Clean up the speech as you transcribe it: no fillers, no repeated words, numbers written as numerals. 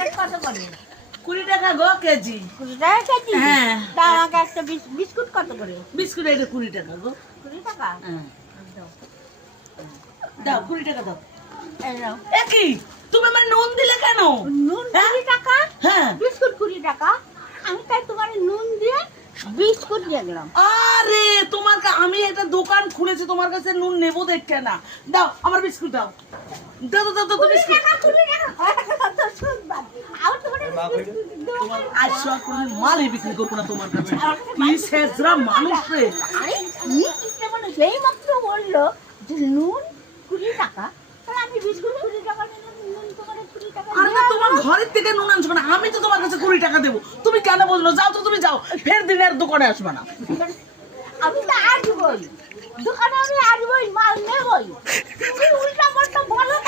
Packet কত করে? 20 টাকা গো কেজি। 20 টাকা কেজি? হ্যাঁ। দাও আমাকে একটা বিস্কুট কত করে? বিস্কুট এটা 20 টাকা গো। 20 টাকা? হ্যাঁ। দাও। দাও 20 টাকা দাও। এই নাও। একই তুমি আমার নুন দিলে কেন? নুন 20 টাকা? হ্যাঁ। বিস্কুট 20 টাকা? আমি তাই তোমার নুন দিয়ে বিস্কুট দিয়ে গেলাম। আরে আমি একটা দোকান খুলেছি, তোমার কাছে নুন নেবো দেখে না। দাও আমার বিস্কুট দাও। দাও দাও দাও বিস্কুট। 20 টাকা তো শুনবাদ। আর তোমার তোমার আশা করে মালই বিক্রি করবো না তোমার কাছে। কি শেষরা মানুষ রে। আরে কি কিসে বলে যেই মাত্র বললো যে নুন 20 টাকা, তাহলে আমি বিস্কুট 20 টাকা নিলাম, নুন তোমার 20 টাকা। আরে না, তোমার ঘরের থেকে নুন আনছো না, আমি তো তোমার কাছে 20 টাকা দেবো। তুমি কেন বললো? যাও তো তুমি যাও, ফের দিনের দোকানে আসবে না। আমি তো আসবই দোকানে, আমি আসবই, মাল নেবই। তুমি উল্টা পাল্টা বলো।